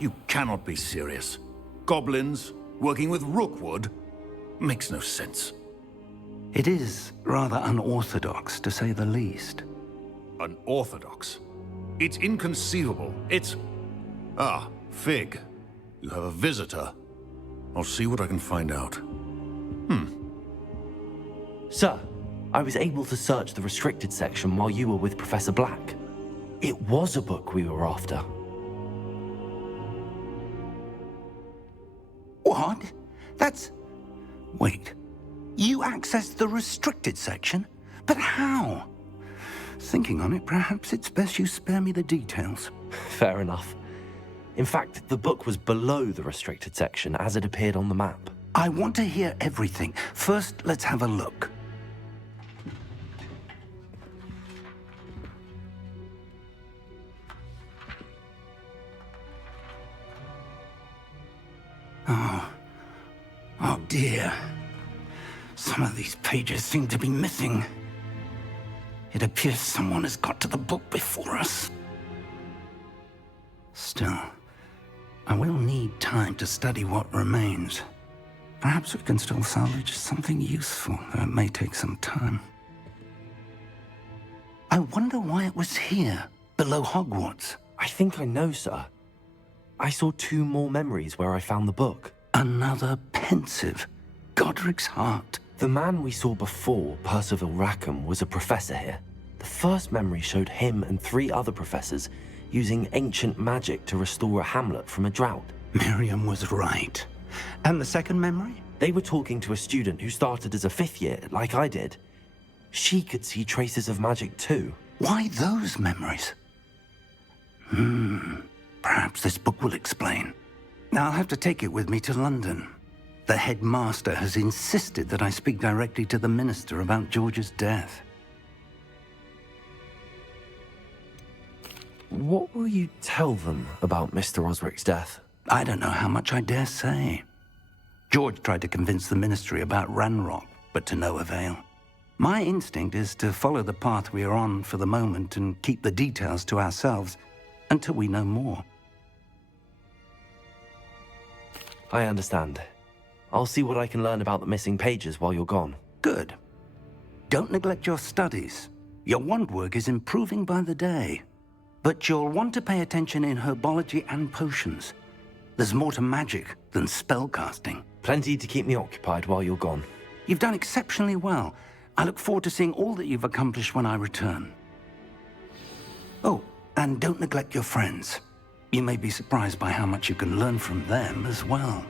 You cannot be serious. Goblins working with Rookwood? Makes no sense. It is rather unorthodox, to say the least. Unorthodox? It's inconceivable. It's... Ah, Fig. You have a visitor. I'll see what I can find out. Sir, I was able to search the restricted section while you were with Professor Black. It was a book we were after. What? That's... Wait. You accessed the restricted section? But how? Thinking on it, perhaps it's best you spare me the details. Fair enough. In fact, the book was below the restricted section as it appeared on the map. I want to hear everything. First, let's have a look. Oh dear. Some of these pages seem to be missing. It appears someone has got to the book before us. Still, I will need time to study what remains. Perhaps we can still salvage something useful, though it may take some time. I wonder why it was here, below Hogwarts. I think I know, sir. I saw 2 more memories where I found the book. Another pensive. Godric's heart. The man we saw before, Percival Rackham, was a professor here. The first memory showed him and 3 other professors using ancient magic to restore a hamlet from a drought. Miriam was right. And the second memory? They were talking to a student who started as a 5th year, like I did. She could see traces of magic too. Why those memories? Perhaps this book will explain. Now I'll have to take it with me to London. The headmaster has insisted that I speak directly to the minister about George's death. What will you tell them about Mr. Osric's death? I don't know how much I dare say. George tried to convince the ministry about Ranrock, but to no avail. My instinct is to follow the path we are on for the moment and keep the details to ourselves until we know more. I understand. I'll see what I can learn about the missing pages while you're gone. Good. Don't neglect your studies. Your wand work is improving by the day. But you'll want to pay attention in herbology and potions. There's more to magic than spellcasting. Plenty to keep me occupied while you're gone. You've done exceptionally well. I look forward to seeing all that you've accomplished when I return. Oh, and don't neglect your friends. You may be surprised by how much you can learn from them as well.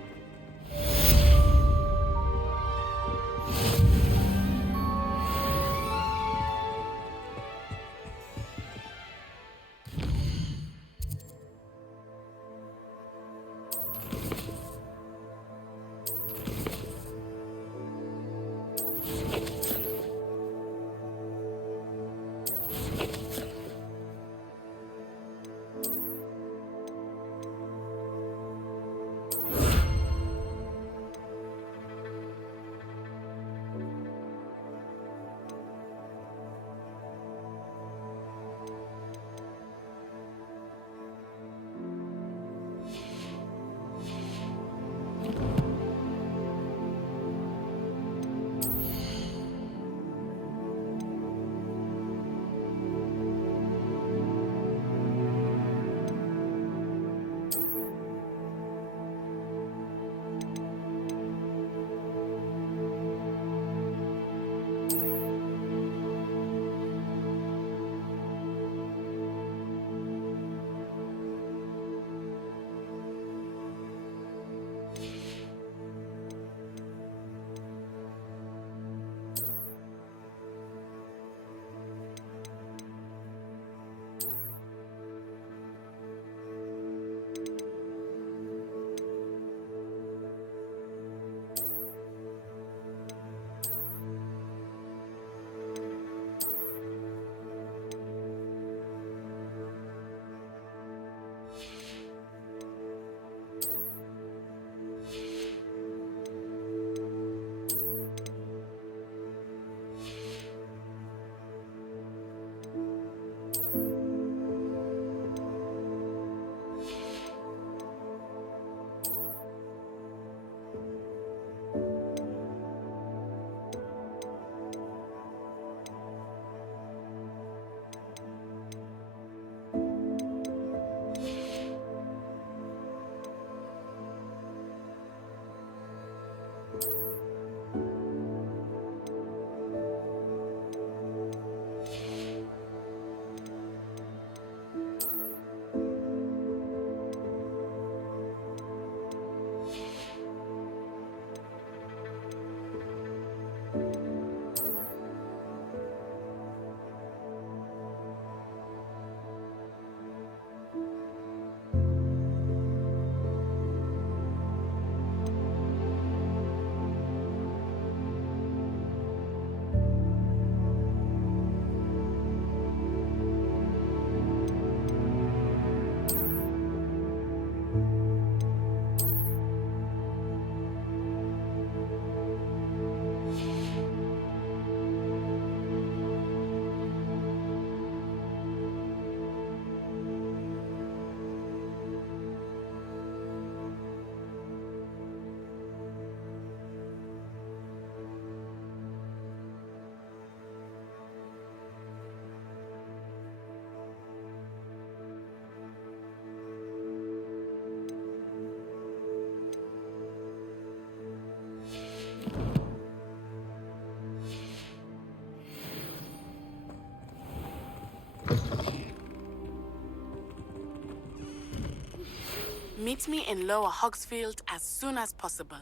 Meet me in Lower Hogsfield as soon as possible.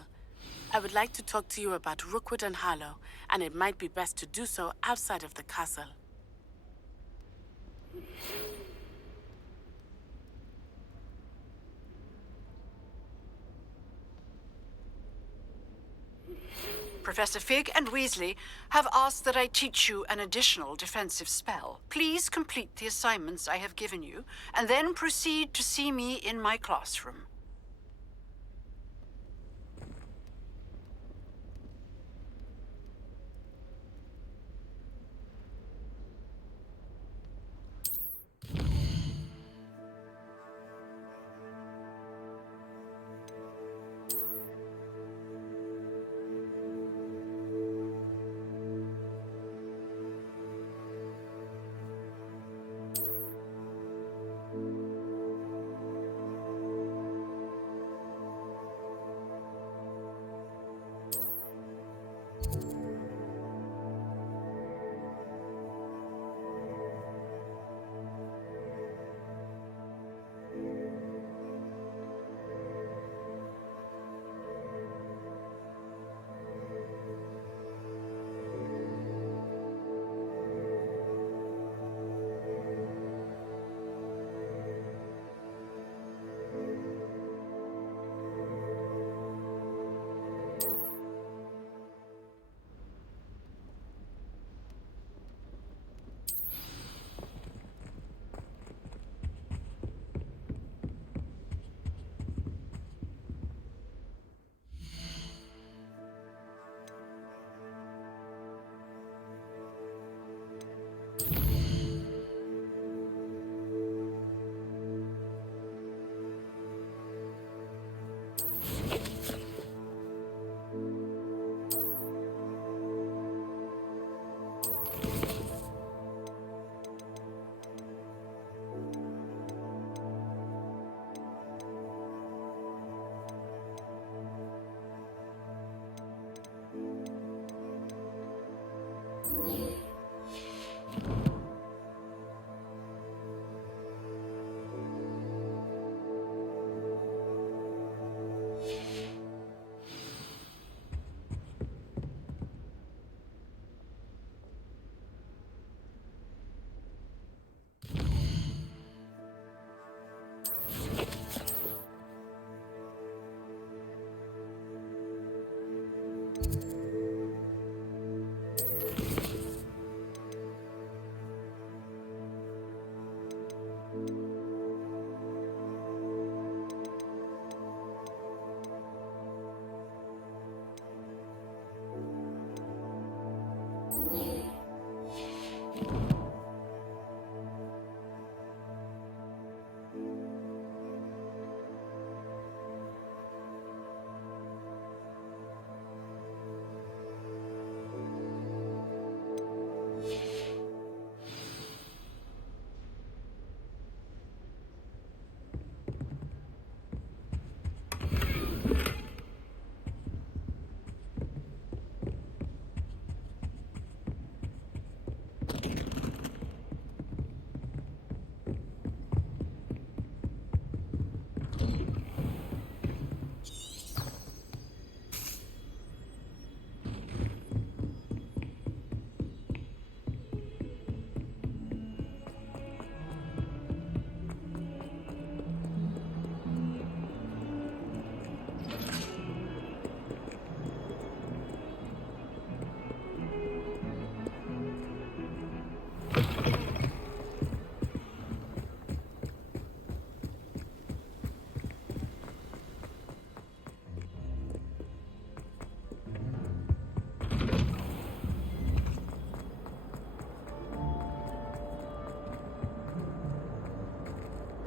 I would like to talk to you about Rookwood and Harlow, and it might be best to do so outside of the castle. Professor Fig and Weasley have asked that I teach you an additional defensive spell. Please complete the assignments I have given you, and then proceed to see me in my classroom.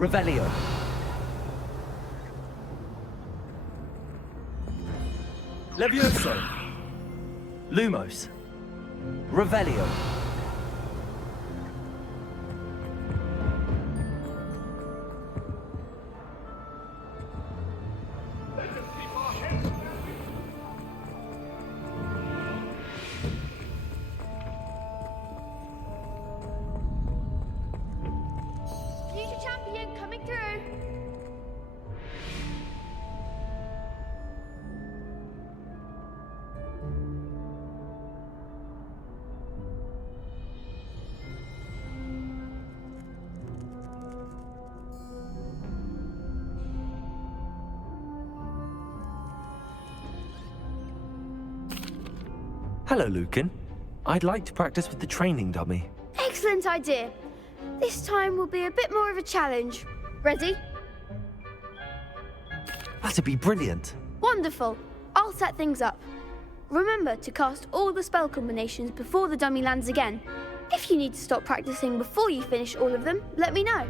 Revelio. Levioso. Lumos. Revelio. Future champion coming through. Hello, Lucan. I'd like to practice with the training dummy. Excellent idea. This time will be a bit more of a challenge. Ready? That'd be brilliant. Wonderful. I'll set things up. Remember to cast all the spell combinations before the dummy lands again. If you need to stop practicing before you finish all of them, let me know.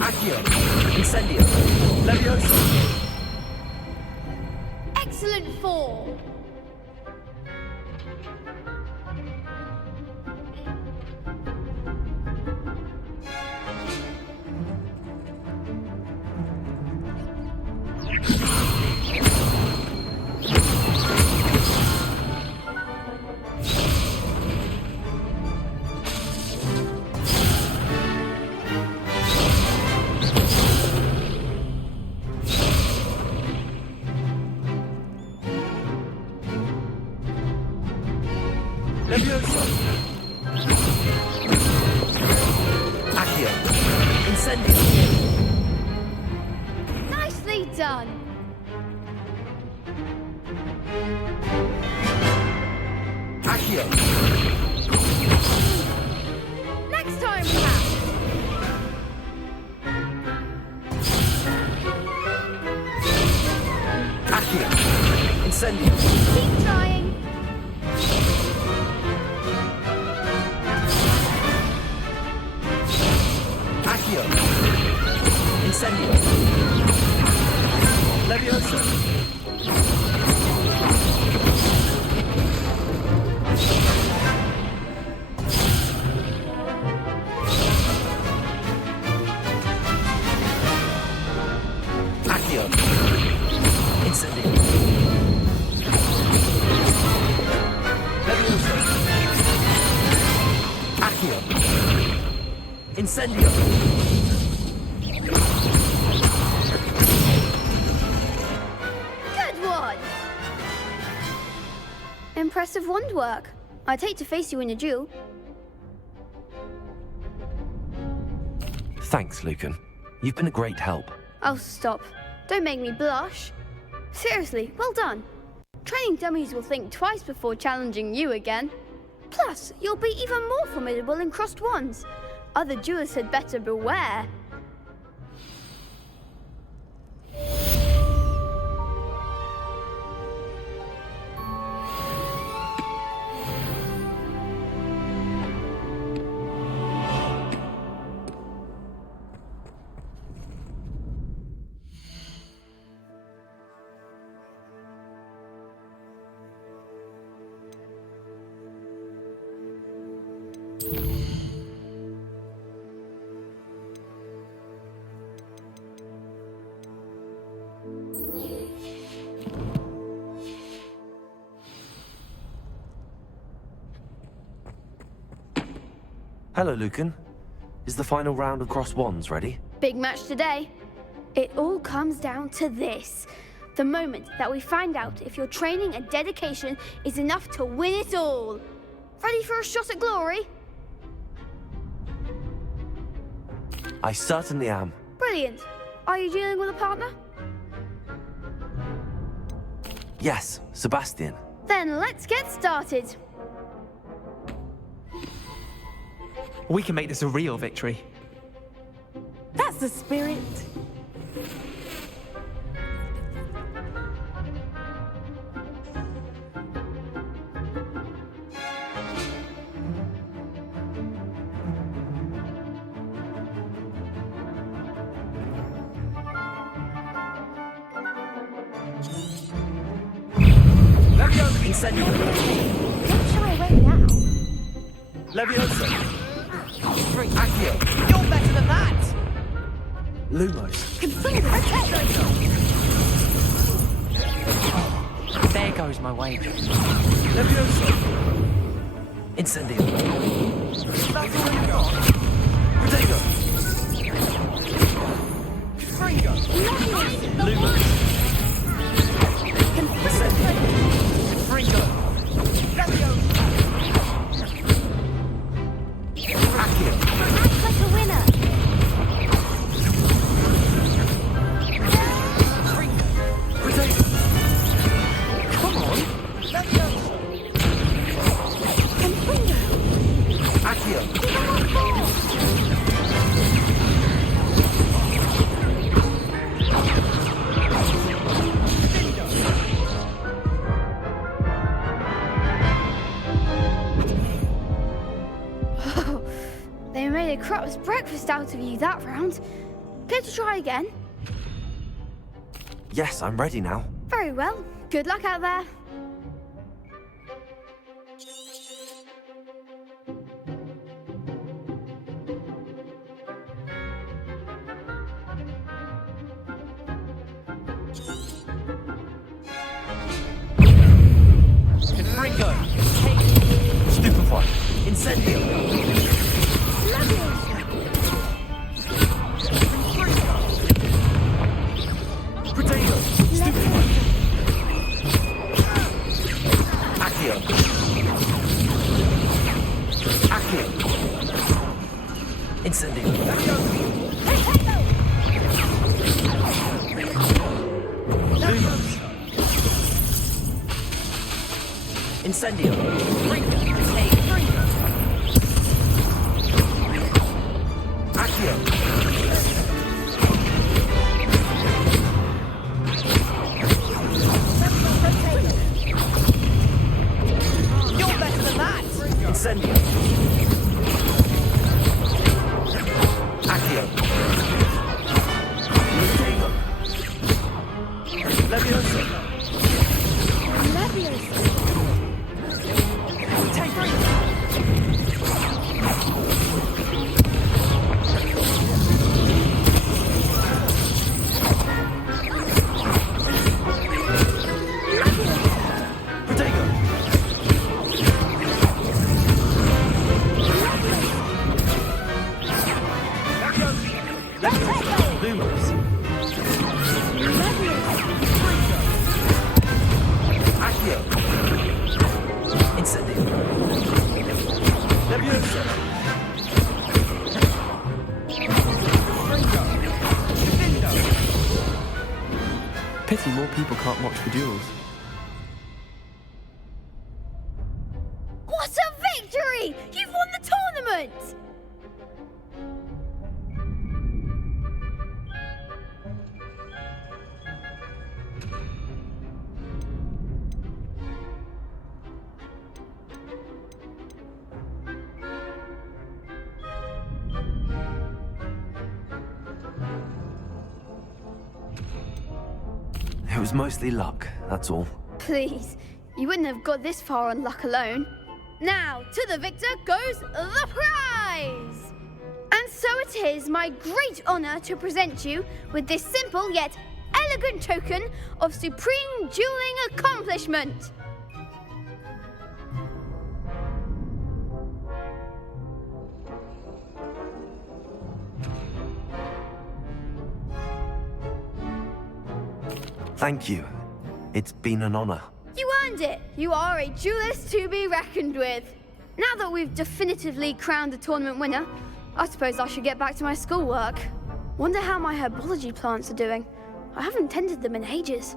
Accio. Incendio. Levioso. Excellent fall. Levioso. Accio. Incendio. Nicely done. Accio. Next time, perhaps. Accio. Incendio. Keep trying. Accio. Incendio. Levioso. Accio. Incendio. Levioso. Accio. Incendio. Good one. Impressive wand work. I'd hate to face you in a duel. Thanks, Lucan. You've been a great help. Oh, stop. Don't make me blush. Seriously, well done. Training dummies will think twice before challenging you again. Plus, you'll be even more formidable in crossed wands. Other duelists had better beware. Hello, Lucan. Is the final round of cross wands ready? Big match today. It all comes down to this. The moment that we find out if your training and dedication is enough to win it all. Ready for a shot at glory? I certainly am. Brilliant. Are you dealing with a partner? Yes, Sebastian. Then let's get started. We can make this a real victory. That's the spirit. Incendio. Don't shy away now. Leviosa. Accio. You're better than that! Lumos. There goes my wager. Leviosa. Incendio. That's all you got? Protego. Fringo! Lumos. Incendio. Fringo! Leviosa! Accio. Act like a winner. Fringo! Protego. Come on! Leviosa! Accio. They made a crap's breakfast out of you that round. Care to try again? Yes, I'm ready now. Very well. Good luck out there. Fringo. Stupefy. Incendio. Protego. Stupefy. Accio. Accio. Incendio. Lumos. Incendio. Accio. You're better than that! Incendio. Accio. Protego. Leviosa. Protego. Lumos. Accio. Incendio. Leviosa. Pity more people can't watch the duels. What a victory! You've won the tournament! It was mostly luck, that's all. Please, you wouldn't have got this far on luck alone. Now, to the victor goes the prize! And so it is my great honor to present you with this simple yet elegant token of supreme dueling accomplishment. Thank you. It's been an honor. You earned it. You are a duelist to be reckoned with. Now that we've definitively crowned the tournament winner, I suppose I should get back to my schoolwork. Wonder how my herbology plants are doing. I haven't tended them in ages.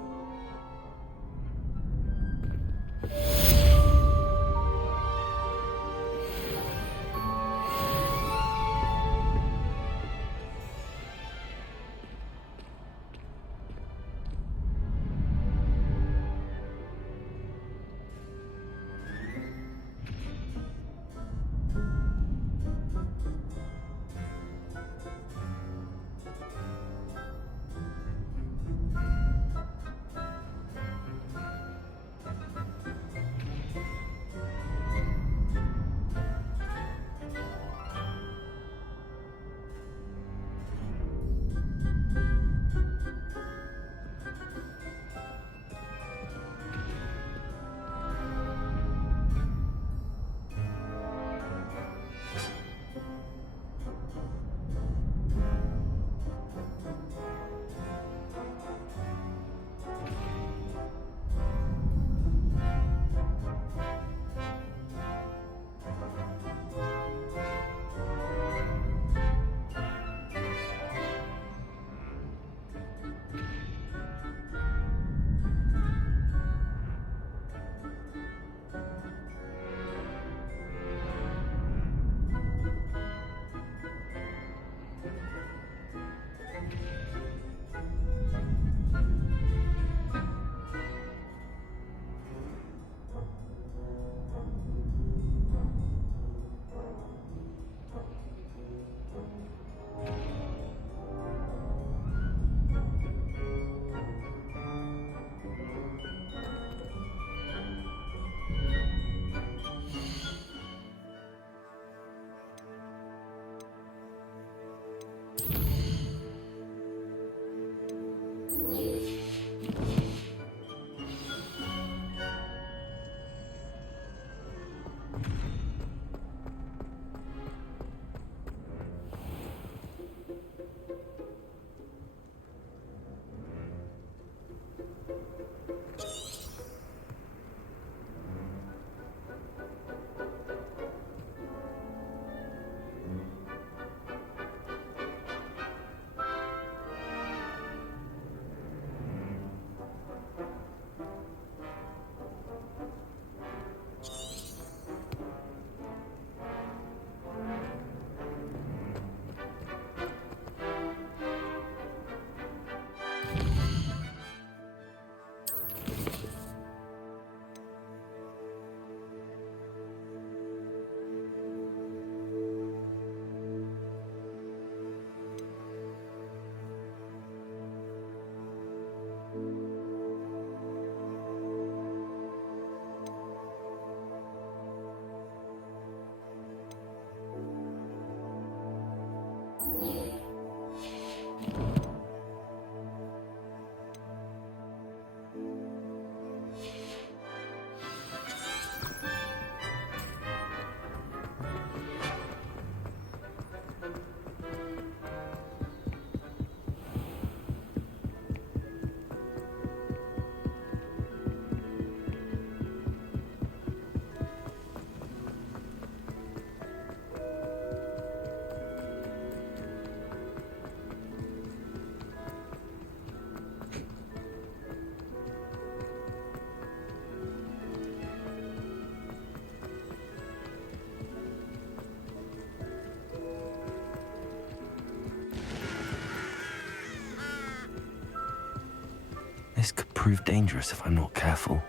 prove dangerous if I'm not careful.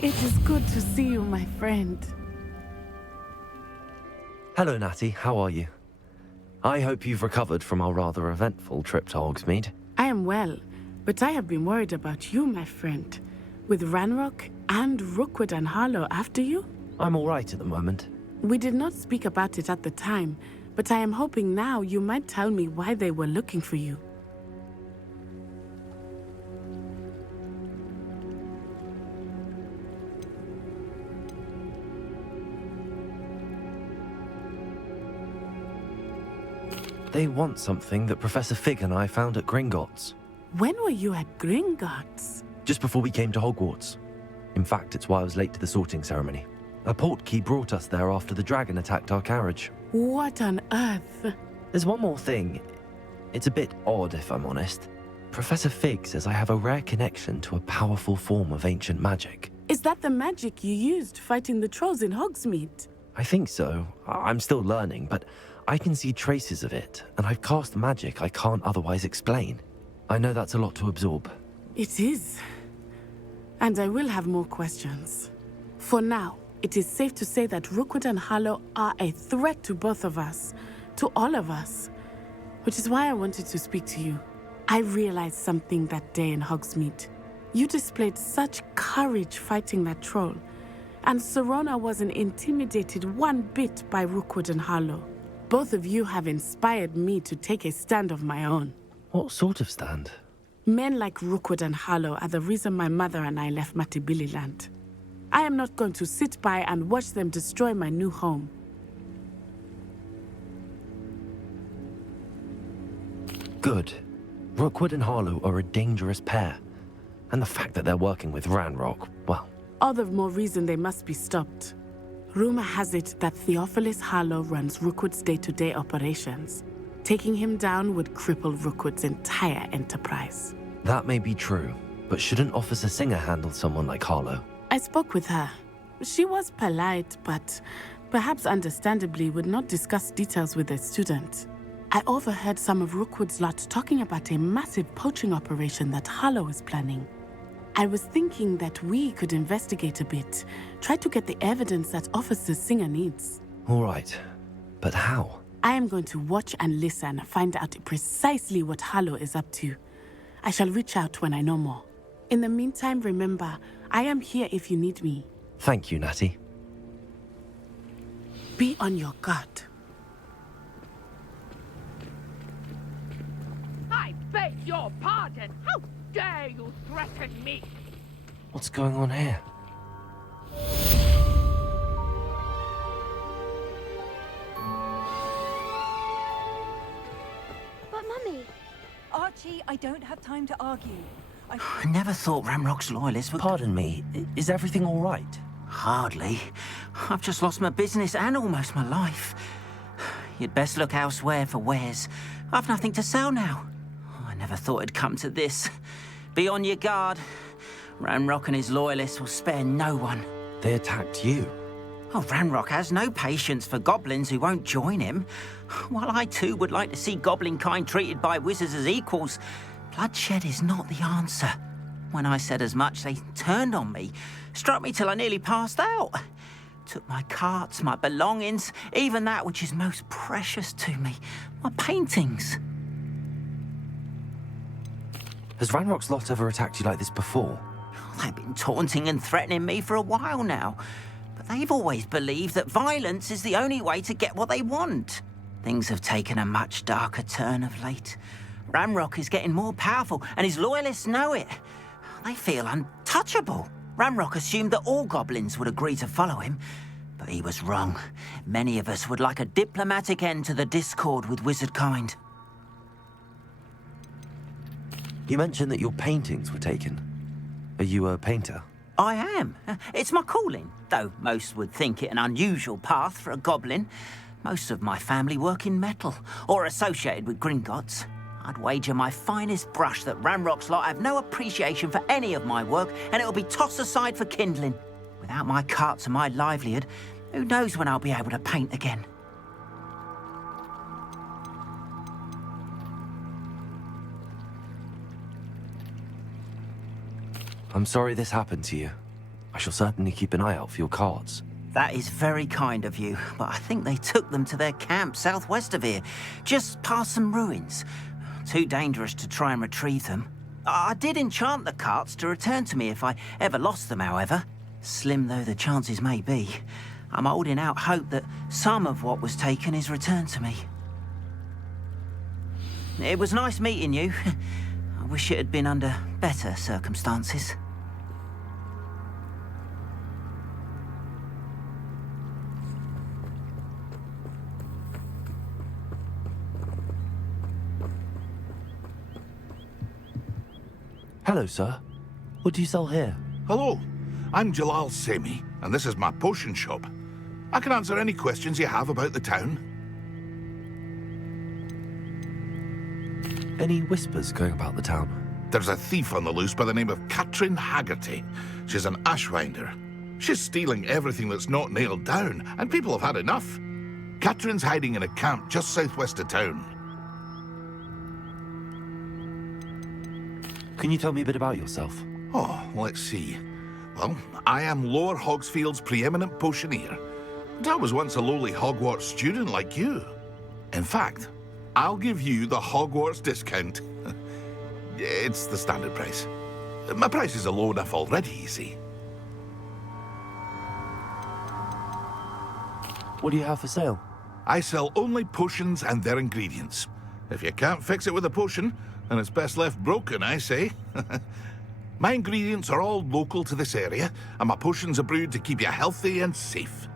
It is good to see you, my friend. Hello, Natty. How are you? I hope you've recovered from our rather eventful trip to Hogsmeade. I am well, but I have been worried about you, my friend. With Ranrock and Rookwood and Harlow after you? I'm all right at the moment. We did not speak about it at the time, but I am hoping now you might tell me why they were looking for you. They want something that Professor Fig and I found at Gringotts. When were you at Gringotts? Just before we came to Hogwarts. In fact, it's why I was late to the sorting ceremony. A portkey brought us there after the dragon attacked our carriage. What on earth? There's one more thing. It's a bit odd, if I'm honest. Professor Fig says I have a rare connection to a powerful form of ancient magic. Is that the magic you used fighting the trolls in Hogsmeade? I think so. I'm still learning, but I can see traces of it, and I've cast magic I can't otherwise explain. I know that's a lot to absorb. It is. And I will have more questions. For now, it is safe to say that Rookwood and Harlow are a threat to both of us, to all of us. Which is why I wanted to speak to you. I realized something that day in Hogsmeade. You displayed such courage fighting that troll, and Serona wasn't intimidated one bit by Rookwood and Harlow. Both of you have inspired me to take a stand of my own. What sort of stand? Men like Rookwood and Harlow are the reason my mother and I left Matabeleland. I am not going to sit by and watch them destroy my new home. Good. Rookwood and Harlow are a dangerous pair. And the fact that they're working with Ranrock, well... All the more reason they must be stopped. Rumor has it that Theophilus Harlow runs Rookwood's day-to-day operations. Taking him down would cripple Rookwood's entire enterprise. That may be true, but shouldn't Officer Singer handle someone like Harlow? I spoke with her. She was polite, but perhaps understandably would not discuss details with a student. I overheard some of Rookwood's lot talking about a massive poaching operation that Harlow is planning. I was thinking that we could investigate a bit, try to get the evidence that Officer Singer needs. All right, but how? I am going to watch and listen, find out precisely what Harlow is up to. I shall reach out when I know more. In the meantime, remember, I am here if you need me. Thank you, Natty. Be on your guard. I beg your pardon! How dare you threaten me? What's going on here? But Mummy, Archie, I don't have time to argue. I never thought Ramrock's loyalists would... Pardon me, is everything all right? Hardly. I've just lost my business and almost my life. You'd best look elsewhere for wares. I've nothing to sell now. I never thought it'd come to this. Be on your guard. Ranrock and his loyalists will spare no one. They attacked you. Oh, Ranrock has no patience for goblins who won't join him. While I too would like to see goblin kind treated by wizards as equals, bloodshed is not the answer. When I said as much, they turned on me, struck me till I nearly passed out. Took my carts, my belongings, even that which is most precious to me, my paintings. Has Ranrock's lot ever attacked you like this before? They've been taunting and threatening me for a while now, but they've always believed that violence is the only way to get what they want. Things have taken a much darker turn of late. Ranrock is getting more powerful, and his loyalists know it. They feel untouchable. Ranrock assumed that all goblins would agree to follow him, but he was wrong. Many of us would like a diplomatic end to the discord with wizard kind. You mentioned that your paintings were taken. Are you a painter? I am. It's my calling, though most would think it an unusual path for a goblin. Most of my family work in metal, or associated with Gringotts. I'd wager my finest brush that Ranrock's lot have no appreciation for any of my work, and it'll be tossed aside for kindling. Without my carts and my livelihood, who knows when I'll be able to paint again? I'm sorry this happened to you. I shall certainly keep an eye out for your carts. That is very kind of you, but I think they took them to their camp southwest of here, just past some ruins. Too dangerous to try and retrieve them. I did enchant the carts to return to me if I ever lost them, however. Slim though the chances may be, I'm holding out hope that some of what was taken is returned to me. It was nice meeting you. I wish it had been under better circumstances. Hello, sir. What do you sell here? Hello, I'm Jalal Semi, and this is my potion shop. I can answer any questions you have about the town. Any whispers going about the town? There's a thief on the loose by the name of Katrin Haggerty. She's an ashwinder. She's stealing everything that's not nailed down, and people have had enough. Katrin's hiding in a camp just southwest of town. Can you tell me a bit about yourself? Oh, let's see. Well, I am Lower Hogsfield's preeminent potioneer. And I was once a lowly Hogwarts student like you. In fact, I'll give you the Hogwarts discount. It's the standard price. My prices are low enough already, you see. What do you have for sale? I sell only potions and their ingredients. If you can't fix it with a potion, then it's best left broken, I say. My ingredients are all local to this area, and my potions are brewed to keep you healthy and safe.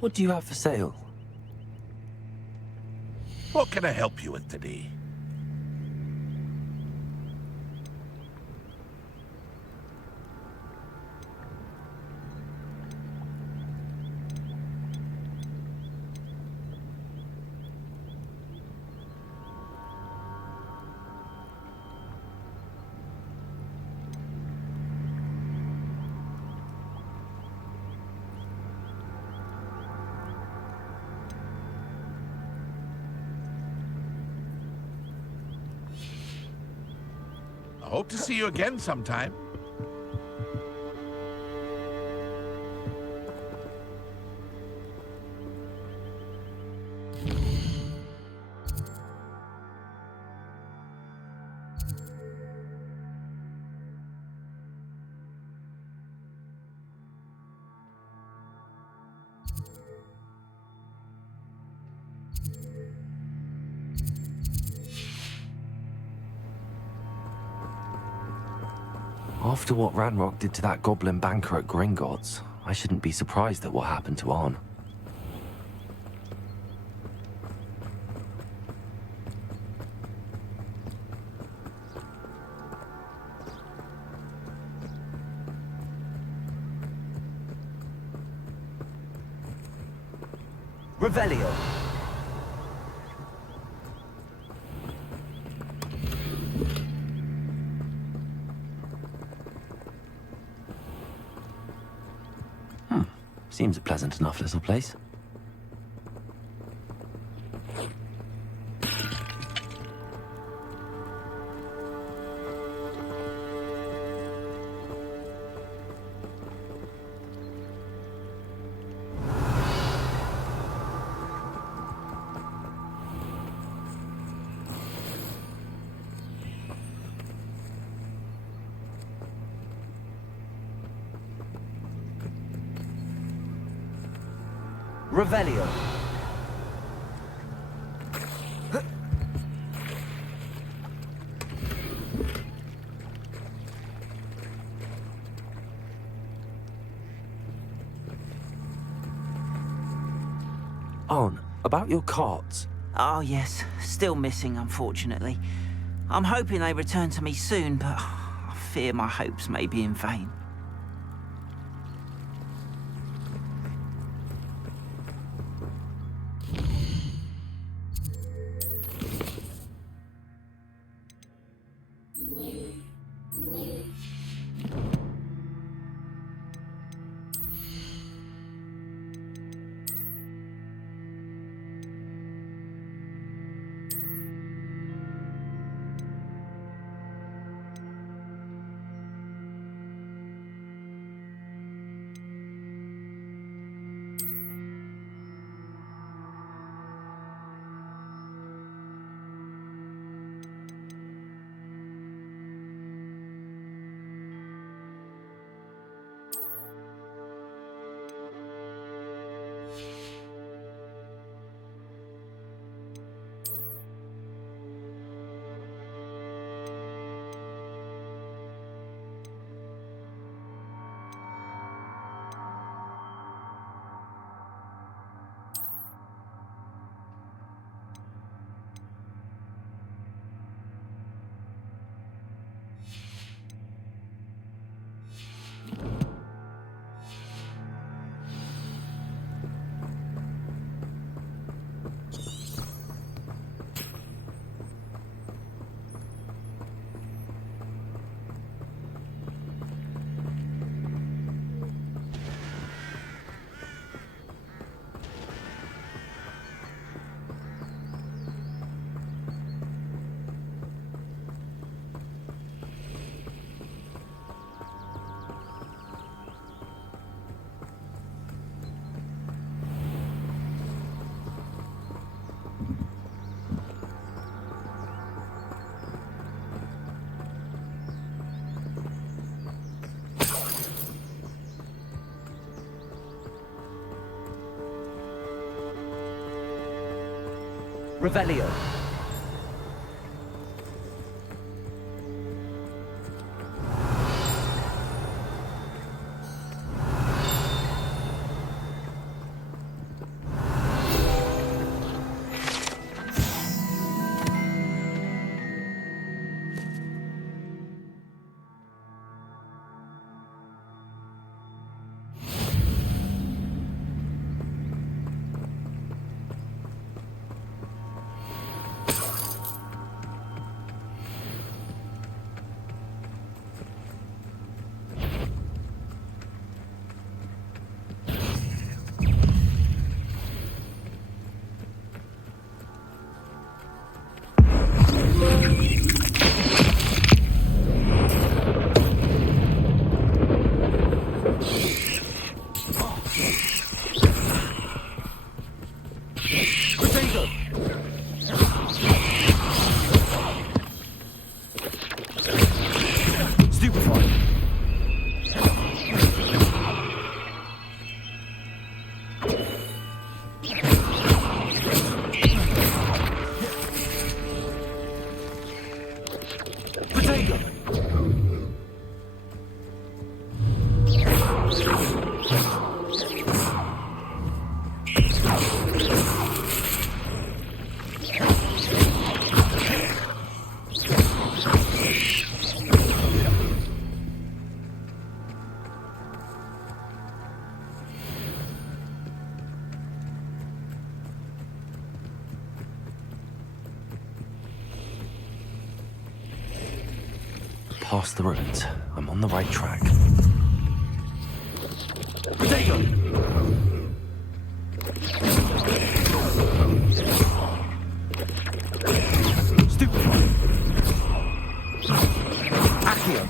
What do you have for sale? What can I help you with today? I hope to see you again sometime. After what Ranrock did to that goblin banker at Gringotts, I shouldn't be surprised at what happened to Arn. Revelio. Seems a pleasant enough little place. Revelio. Arn, about your carts. Oh, yes. Still missing, unfortunately. I'm hoping they return to me soon, but I fear my hopes may be in vain. Revelio. Past the ruins. I'm on the right track. Potato! Stupefy! Accio!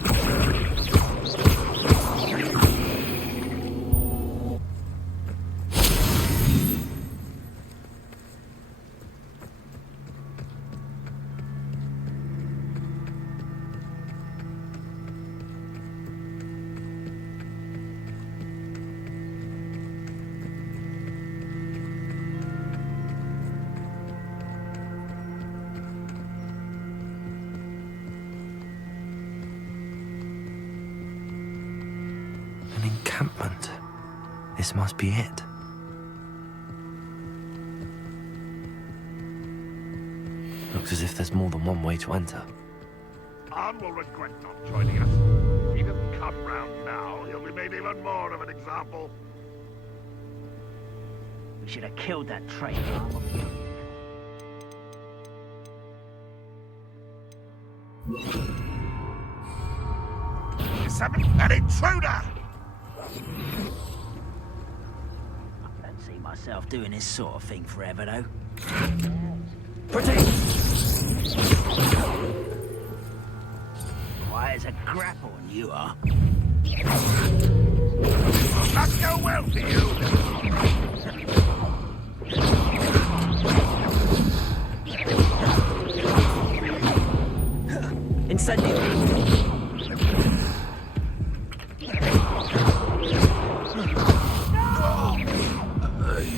An encampment. This must be it. Looks as if there's more than one way to enter. Anne will regret not joining us. He didn't come round now. He'll be made even more of an example. We should have killed that traitor. An intruder! I don't see myself doing this sort of thing forever, though. Why, as a grapple, and you are. Not go well for you! Incendio!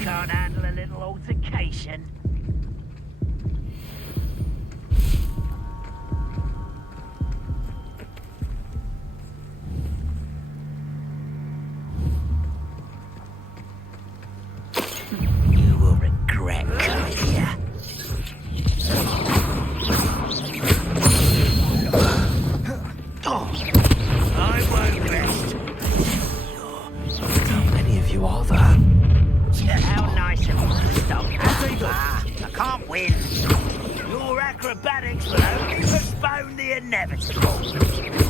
Can't handle a little altercation. You will regret coming here. I won't rest. How many of you are there? How nice of you to stop. I can't win. Your acrobatics will only postpone the inevitable.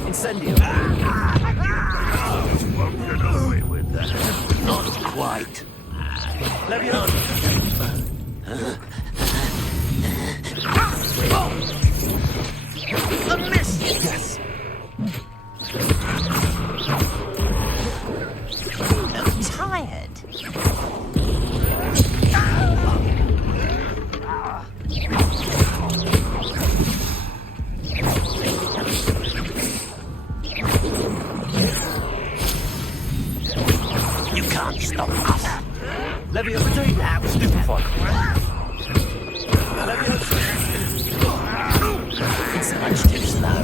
Incendio! Won't get away with that. Not quite. A miss! Yes! I'm tired. You can't stop us. Leviosa! Stupefy! It's much too slow.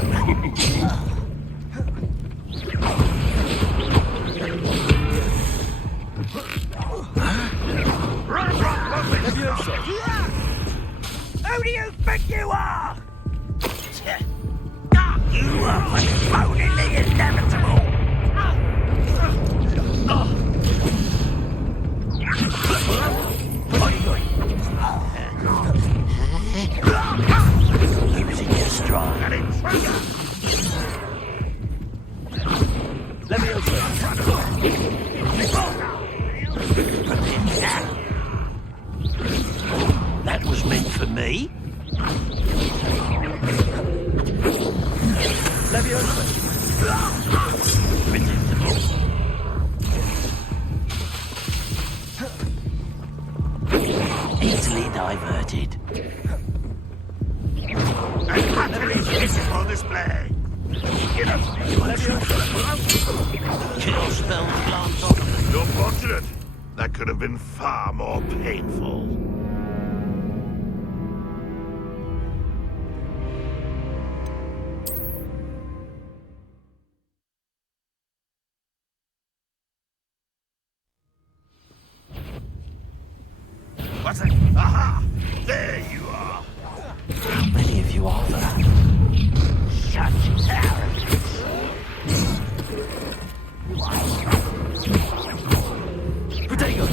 Who do you think you are? You are postponing the inevitable. Losing your stride. Let me That was meant for me. Predictable. Easily diverted. On display. Kill spells glance off. You're fortunate. That could have been far more painful. What's it? Aha! There you are. How many of you are there? Such arrogance. Potato.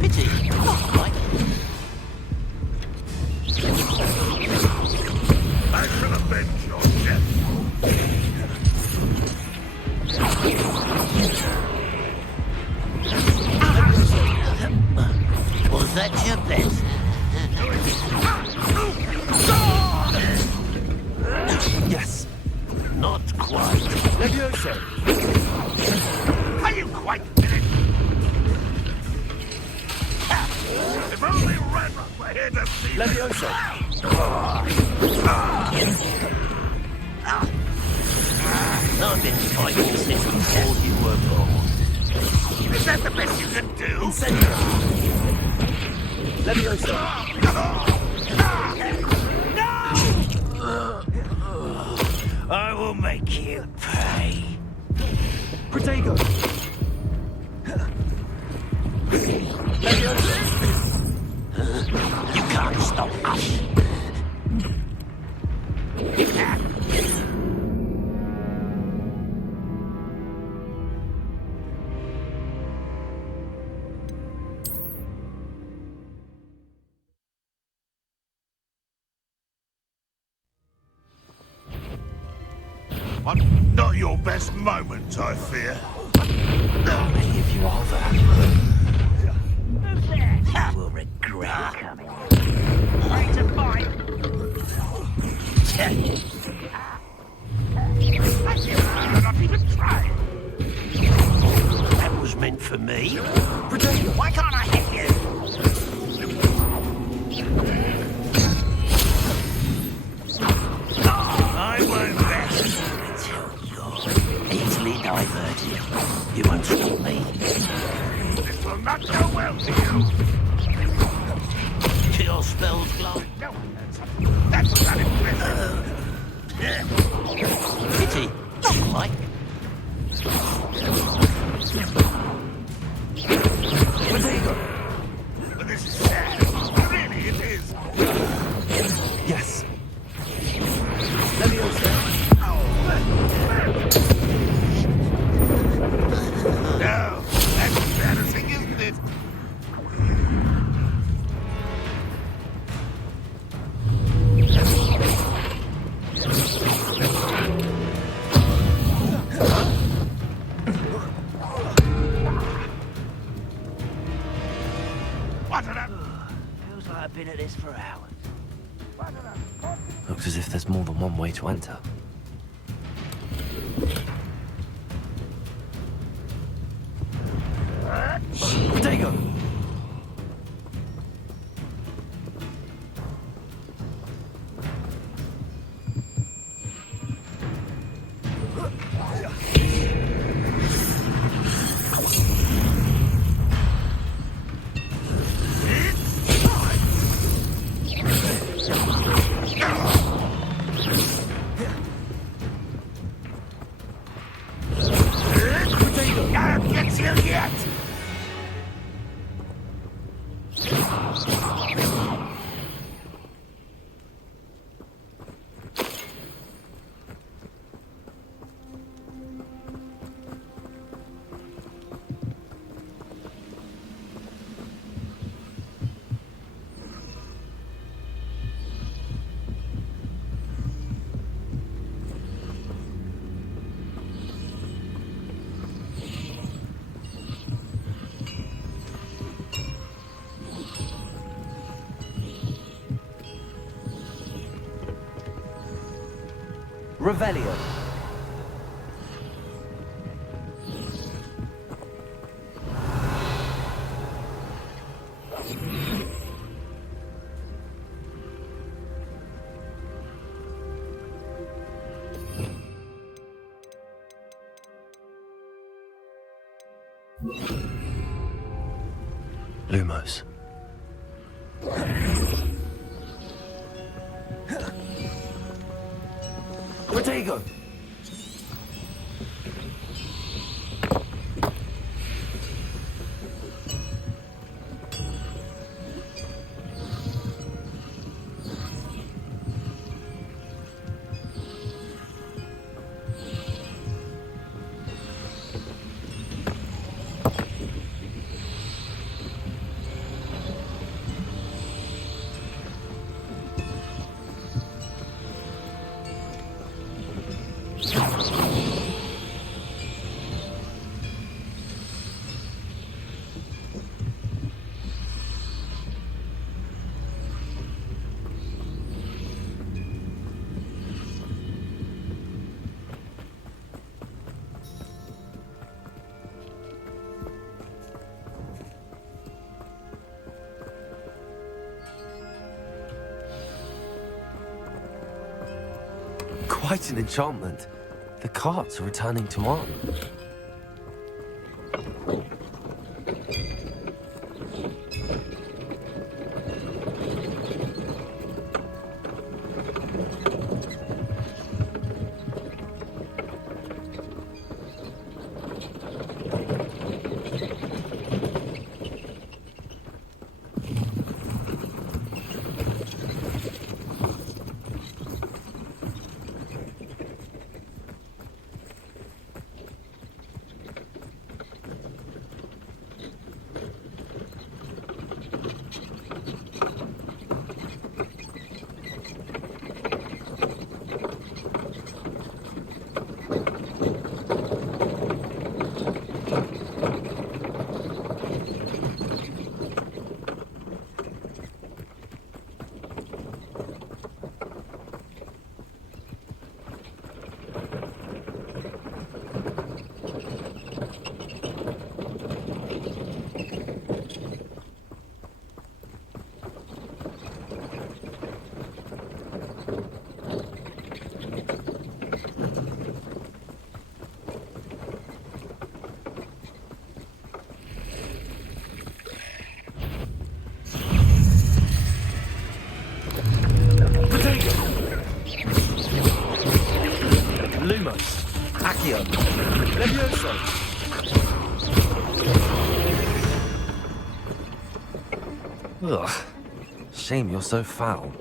Pity. Right. I shall avenge your death. Was that your best? Yes. Not quite. Levioso. Are you quite finished? If only Renrock were here to see Levioso. I've been fighting since before you were born. Is that the best you can do? Incendio. Levioso. I will make you pay. Protego. Levioso. You can't stop us. Not your best moment, I fear. How many of you are there? You will regret coming. Trying to fight. I'm not even trying. That was meant for me. Why can't I hit you? I won't rest until you're easily diverted. You won't stop me. This will not go well for you. Kill spells glide. No, that's not impressive. Pity. Not quite. But this is sad. Really, it is. Yes. Levioso. No, that's embarrassing, isn't it? What Feels like I've been at this for hours. Looks as if there's more than one way to enter. Protego. Revelio. Lumos. Protego! Quite an enchantment. The carts are returning to Arn. Lumos. Accio. Levioso. Ugh. Shame you're so foul.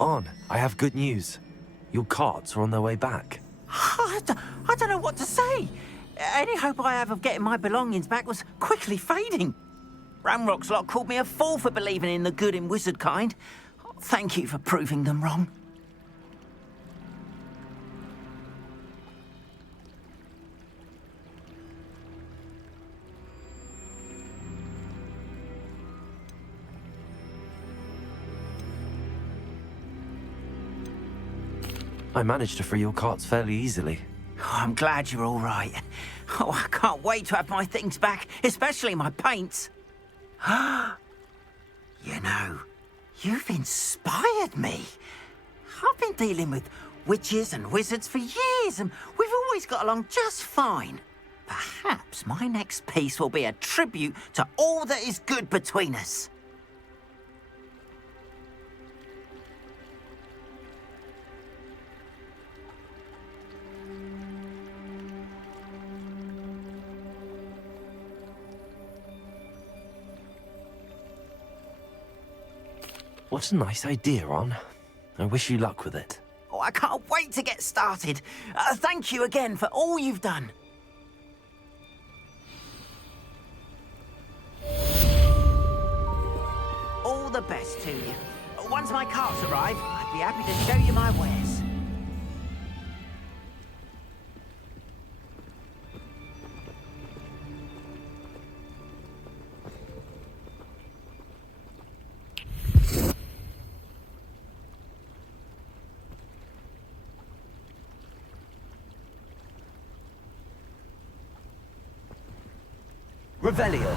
On, I have good news. Your carts are on their way back. I don't know what to say. Any hope I have of getting my belongings back was quickly fading. Ramrock's lot called me a fool for believing in the good in wizard kind. Thank you for proving them wrong. I managed to free your carts fairly easily. Oh, I'm glad you're all right. Oh, I can't wait to have my things back, especially my paints. You know, you've inspired me. I've been dealing with witches and wizards for years, and we've always got along just fine. Perhaps my next piece will be a tribute to all that is good between us. What a nice idea, Ron. I wish you luck with it. Oh, I can't wait to get started. Thank you again for all you've done. All the best to you. Once my carts arrive, I'd be happy to show you my wares. Revelio.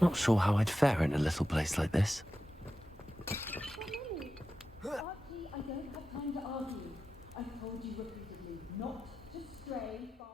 Not sure how I'd fare in a little place like this. Archie, I don't have time to argue. I've told you repeatedly not to stray far.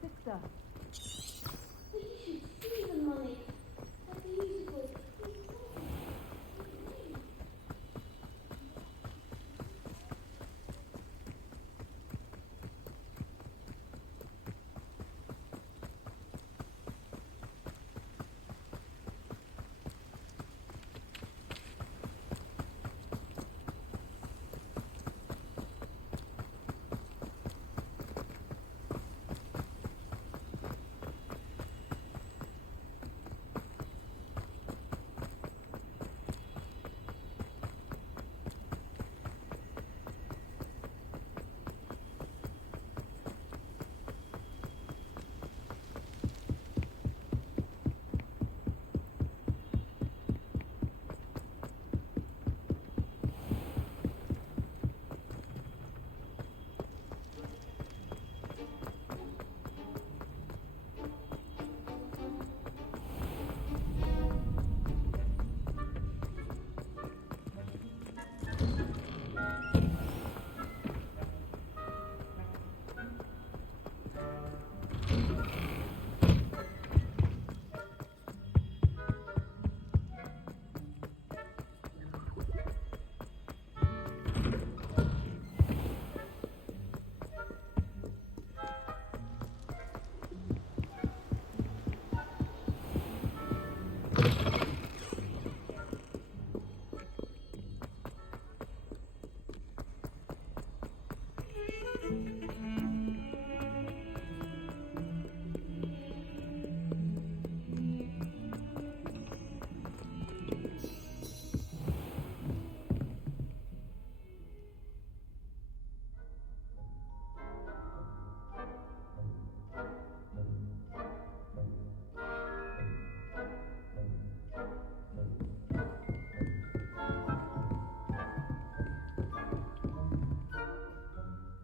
Sister. But you should see the money. They're beautiful.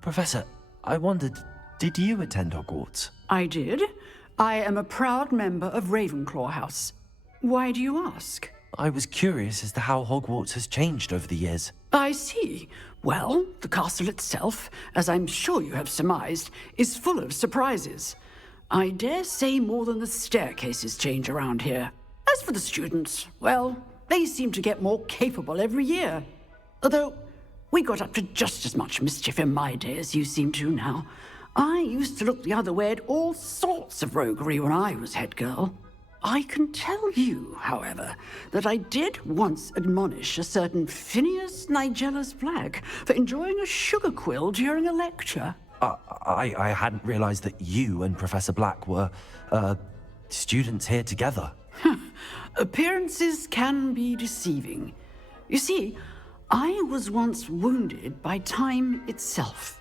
Professor, I wondered, did you attend Hogwarts? I did. I am a proud member of Ravenclaw House. Why do you ask? I was curious as to how Hogwarts has changed over the years. I see. Well, the castle itself, as I'm sure you have surmised, is full of surprises. I dare say more than the staircases change around here. As for the students, well, they seem to get more capable every year. Although, we got up to just as much mischief in my day as you seem to now. I used to look the other way at all sorts of roguery when I was head girl. I can tell you, however, that I did once admonish a certain Phineas Nigellus Black for enjoying a sugar quill during a lecture. I hadn't realized that you and Professor Black were, students here together. Appearances can be deceiving. You see, I was once wounded by time itself.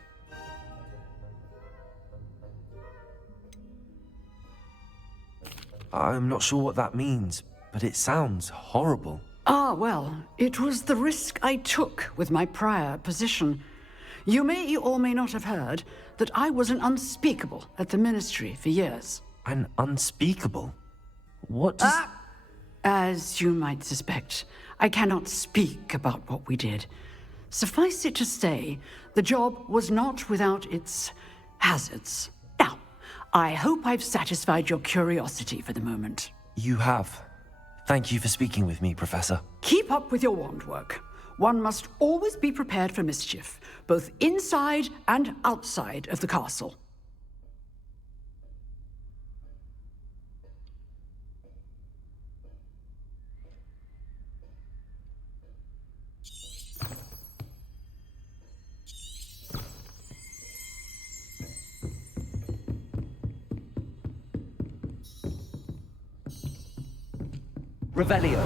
I'm not sure what that means, but it sounds horrible. Ah, well, it was the risk I took with my prior position. You may or may not have heard that I was an unspeakable at the Ministry for years. An unspeakable? What does... As you might suspect, I cannot speak about what we did. Suffice it to say, the job was not without its hazards. Now, I hope I've satisfied your curiosity for the moment. You have. Thank you for speaking with me, Professor. Keep up with your wand work. One must always be prepared for mischief, both inside and outside of the castle. Revelio.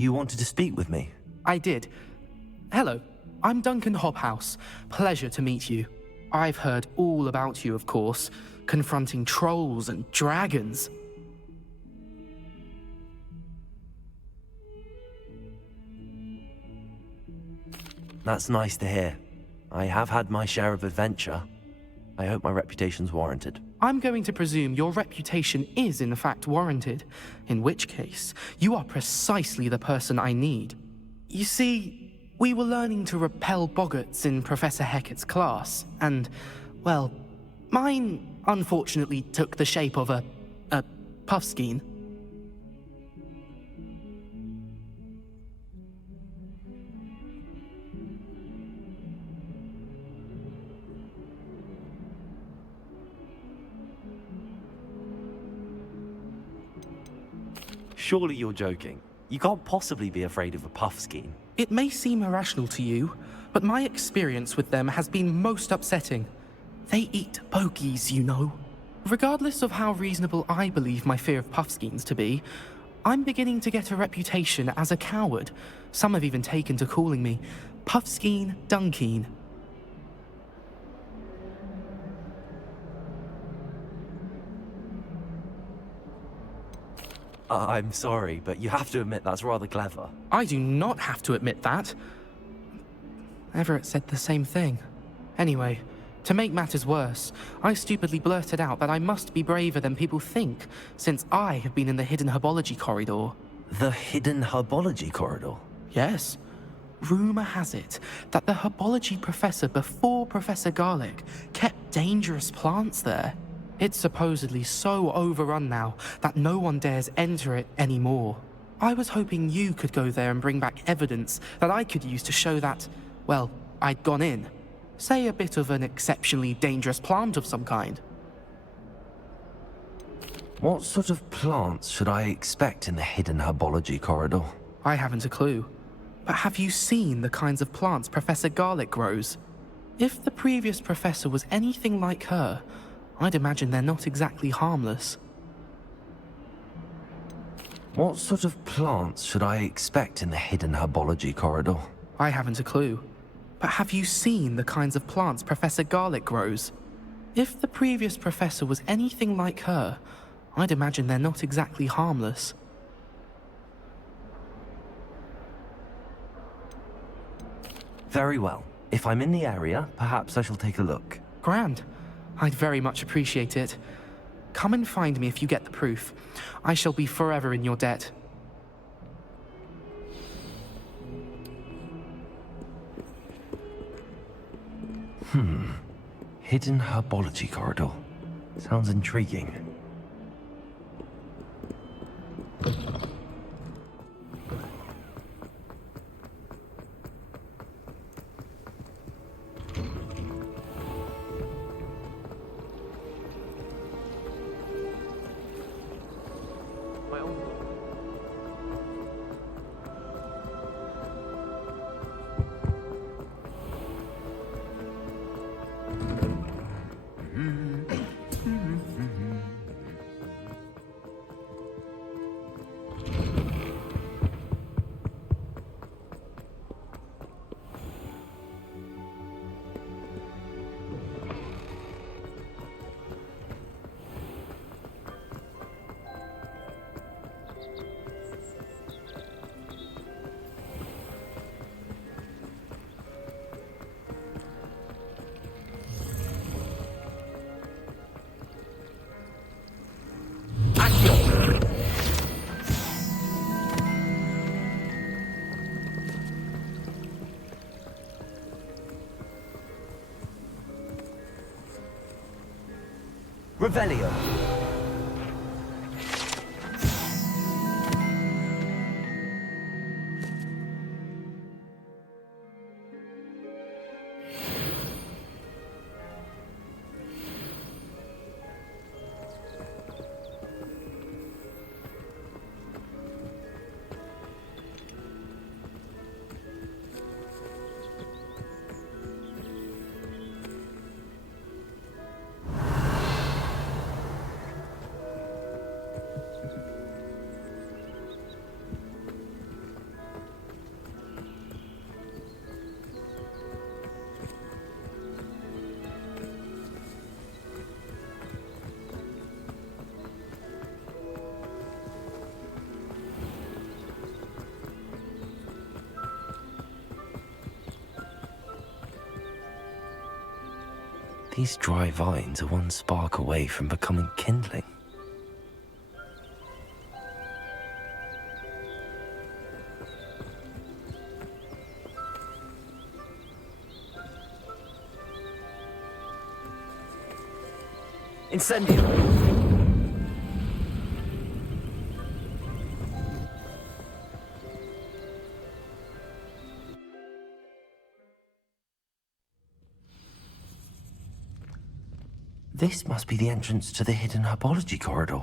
You wanted to speak with me? I did. Hello, I'm Duncan Hobhouse. Pleasure to meet you. I've heard all about you, of course, confronting trolls and dragons. That's nice to hear. I have had my share of adventure. I hope my reputation's warranted. I'm going to presume your reputation is in fact warranted, in which case, you are precisely the person I need. You see, we were learning to repel boggarts in Professor Hecat's class, and, well, mine unfortunately took the shape of a puffskein. Surely you're joking. You can't possibly be afraid of a puffskein. It may seem irrational to you, but my experience with them has been most upsetting. They eat bogies, you know. Regardless of how reasonable I believe my fear of puffskeins to be, I'm beginning to get a reputation as a coward. Some have even taken to calling me Puffskeen Dunkeen. I'm sorry, but you have to admit that's rather clever. I do not have to admit that. Everett said the same thing. Anyway, to make matters worse, I stupidly blurted out that I must be braver than people think, since I have been in the hidden herbology corridor. The hidden herbology corridor? Yes. Rumour has it that the herbology professor before Professor Garlic kept dangerous plants there. It's supposedly so overrun now that no one dares enter it anymore. I was hoping you could go there and bring back evidence that I could use to show that, well, I'd gone in. Say a bit of an exceptionally dangerous plant of some kind. What sort of plants should I expect in the hidden herbology corridor? I haven't a clue. But have you seen the kinds of plants Professor Garlic grows? If the previous professor was anything like her, I'd imagine they're not exactly harmless. What sort of plants should I expect in the hidden herbology corridor? I haven't a clue. But have you seen the kinds of plants Professor Garlic grows? If the previous professor was anything like her, I'd imagine they're not exactly harmless. Very well. If I'm in the area, perhaps I shall take a look. Grand. I'd very much appreciate it. Come and find me if you get the proof. I shall be forever in your debt. Hidden herbology corridor. Sounds intriguing. Revelio. These dry vines are one spark away from becoming kindling. Incendio! This must be the entrance to the hidden herbology corridor.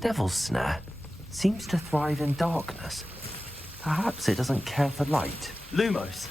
Devil's Snare seems to thrive in darkness. Perhaps it doesn't care for light. Lumos.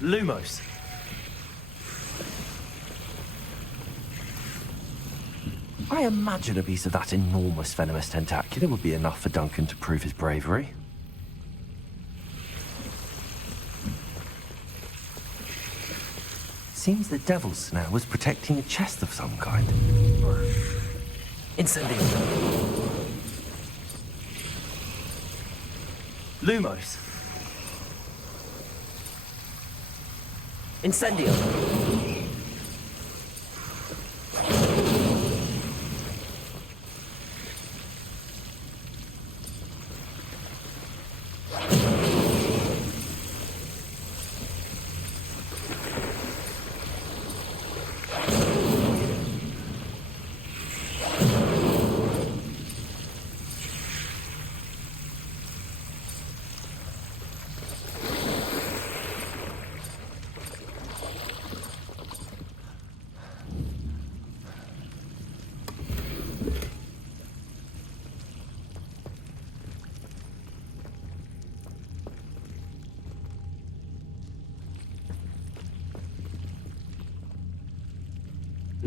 Lumos. I imagine a piece of that enormous venomous tentacular would be enough for Duncan to prove his bravery. Seems the Devil's Snare was protecting a chest of some kind. Incendio. Lumos. Incendio.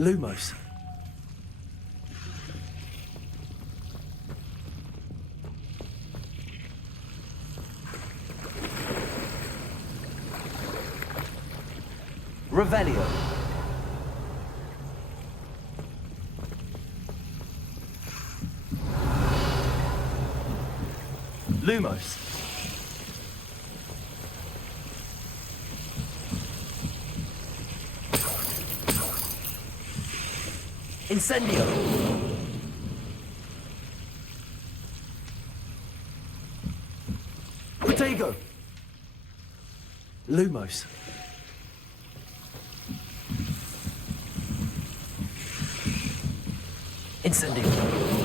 Lumos. Revelio. Lumos. Incendio. Protego. Lumos. Incendio.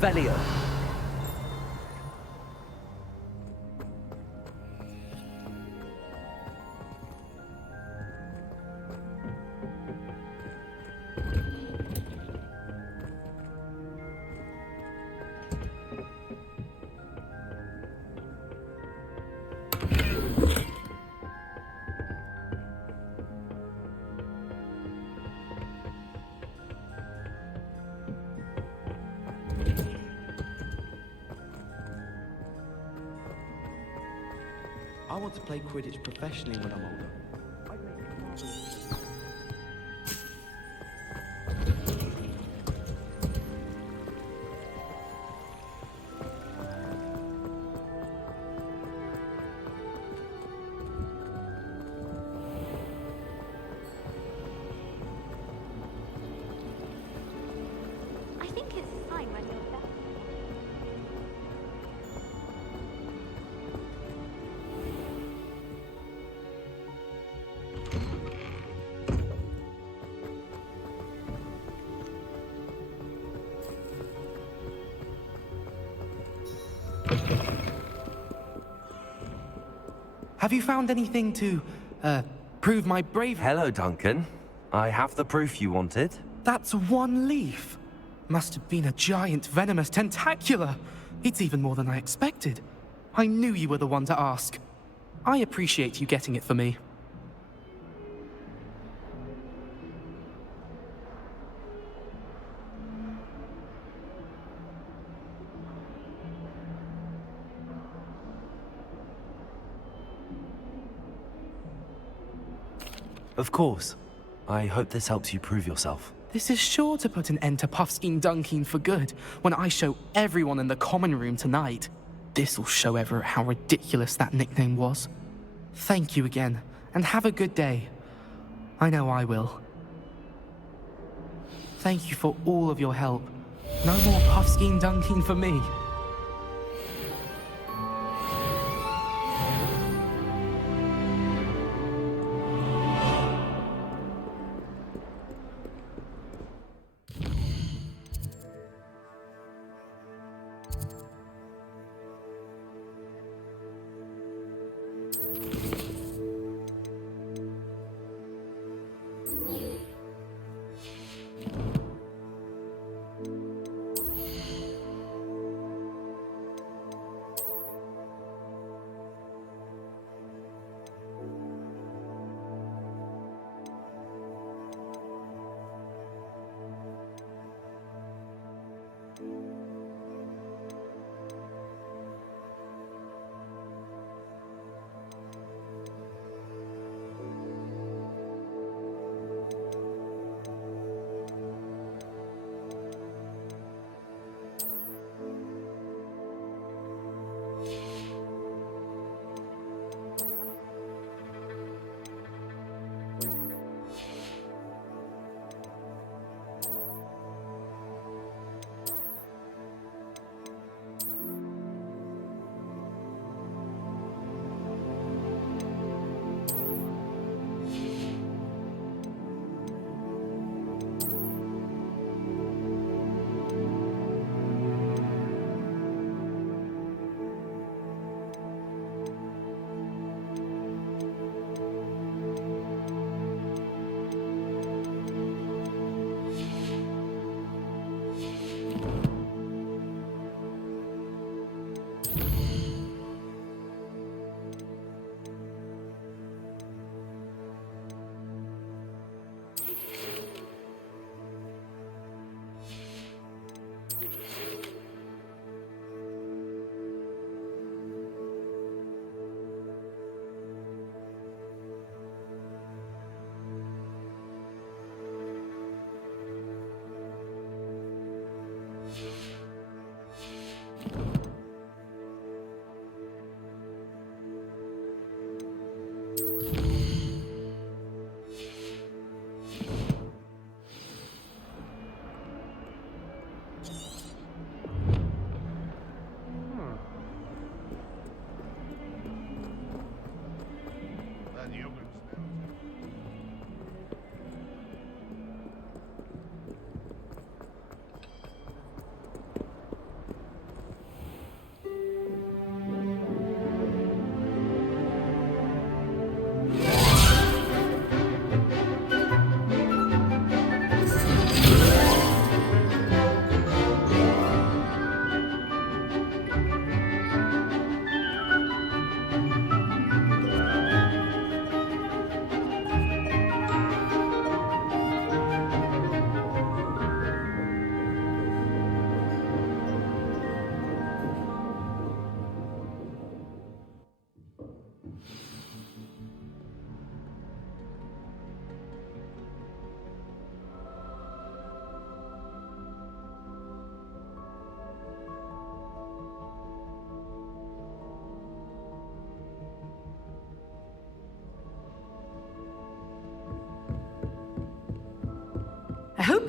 Revelio. I want to play Quidditch professionally when I'm older. I think it's a sign when you're back. Have you found anything to, prove my bravery? Hello, Duncan. I have the proof you wanted. That's one leaf. Must have been a giant venomous tentacula. It's even more than I expected. I knew you were the one to ask. I appreciate you getting it for me. Of course. I hope this helps you prove yourself. This is sure to put an end to Puffskein Dunkeen for good when I show everyone in the common room tonight. This'll show Everett how ridiculous that nickname was. Thank you again, and have a good day. I know I will. Thank you for all of your help. No more Puffskein Dunkeen for me.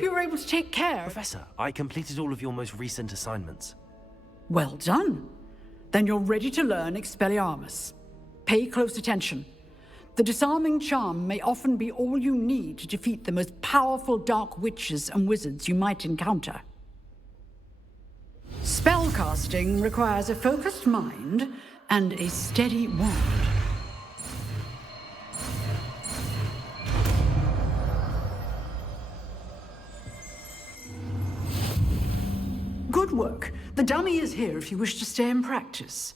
hope you were able to take care. Professor, I completed all of your most recent assignments. Well done. Then you're ready to learn Expelliarmus. Pay close attention. The disarming charm may often be all you need to defeat the most powerful dark witches and wizards you might encounter. Spellcasting requires a focused mind and a steady wand. Good work. The dummy is here if you wish to stay and practice.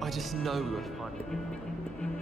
I just know you're funny.